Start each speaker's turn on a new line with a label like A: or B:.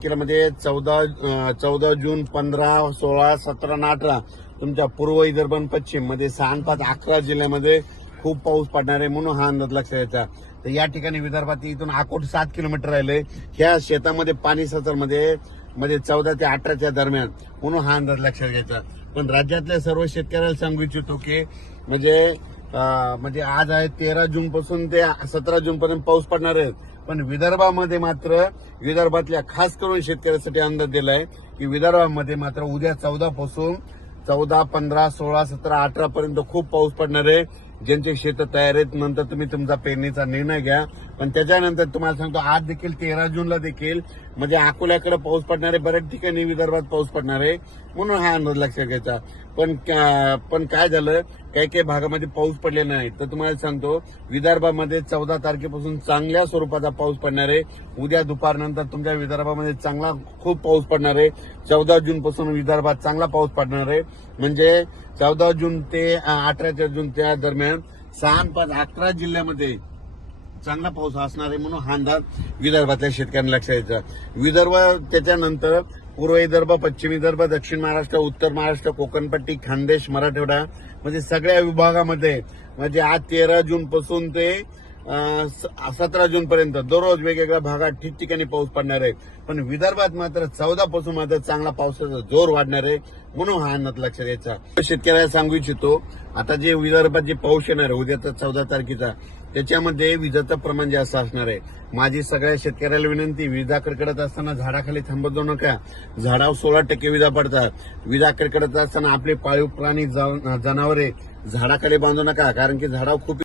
A: मध्ये म्हणजे चौदा चौदा जून पंधरा सोळा सतरा आणि अठरा. तुमच्या पूर्व विदर्भ पश्चिममध्ये सहा पाच अकरा जिल्ह्यामध्ये खूप पाऊस पडणार आहे म्हणून हा अंदाज लक्षात यायचा तर या ठिकाणी विदर्भात इथून अकोट सात किलोमीटर राहिले. ह्या शेतामध्ये पाणी सतरमध्ये मध्ये चौदा ते अठराच्या दरम्यान म्हणून हा अंदाज लक्षात घ्यायचा. पण राज्यातल्या सर्व शेतकऱ्याला सांगू इच्छितो की म्हणजे म्हणजे आज आहे तेरा जून पासून ते सतरा जून पर्यंत पाऊस पडणार आहे. पण विदर्भामध्ये मात्र विदर्भातल्या खास करून शेतकऱ्यासाठी अंदाज दिलाय की विदर्भामध्ये मात्र उद्या चौदा पासून चौदा पंधरा सोळा सतरा अठरा पर्यंत खूप पाऊस पडणार आहे. ज्यांचे शेत तयार आहेत नंतर तुम्ही तुमचा पेरणीचा निर्णय घ्या. पण त्याच्यानंतर तुम्हाला सांगतो आज देखील तेरा जूनला देखील म्हणजे अकोल्याकडे पाऊस पडणार आहे. बऱ्याच ठिकाणी विदर्भात पाऊस पडणार आहे. म्हणून हा अंदाज लक्षात घ्यायचा. पण का- पण काय झालं काही काही भागामध्ये पाऊस पडलेला नाही. तर तुम्हाला सांगतो विदर्भामध्ये चौदा तारखेपासून चांगल्या स्वरूपाचा पाऊस पडणार आहे. उद्या दुपारनंतर तुमच्या विदर्भामध्ये चांगला खूप पाऊस पडणार आहे. चौदा जून पासून विदर्भात चांगला पाऊस पडणार आहे. म्हणजे चौदा जून ते अठरा जून त्या दरम्यान सहा पाच अकरा जिल्ह्यामध्ये चांगला पाऊस असणार आहे म्हणून हा अंदाज विदर्भातल्या शेतकऱ्यांना लक्षात यायचा. विदर्भ त्याच्यानंतर पूर्व विदर्भ पश्चिम विदर्भ दक्षिण महाराष्ट्र उत्तर महाराष्ट्र कोकणपट्टी खानदेश मराठवाडा म्हणजे सगळ्या विभागामध्ये म्हणजे आज तेरा जून पासून ते सतरा जून पर्यंत दररोज वेगवेगळ्या भागात ठिकठिकाणी पाऊस पडणार आहे. पण विदर्भात मात्र चौदा पासून मात्र चांगला पावसाचा जोर वाढणार आहे म्हणून हा अन्नात लक्षात द्यायचा शेतकऱ्याला सांगू इच्छितो आता जे विदर्भात जे पाऊस येणार आहे उद्याचा चौदा तारखेचा त्याच्यामध्ये विजाचं प्रमाण जास्त असणार आहे. माझी सगळ्या शेतकऱ्याला विनंती विजा कडकडत असताना झाडाखाली थांबत जाऊ नका. झाडावर सोळा टक्के विजा पडतात. विजा कडकडत असताना आपले पाळीव प्राणी जनावरे झाडाखाली बांधू नका कारण की झाडावर खूप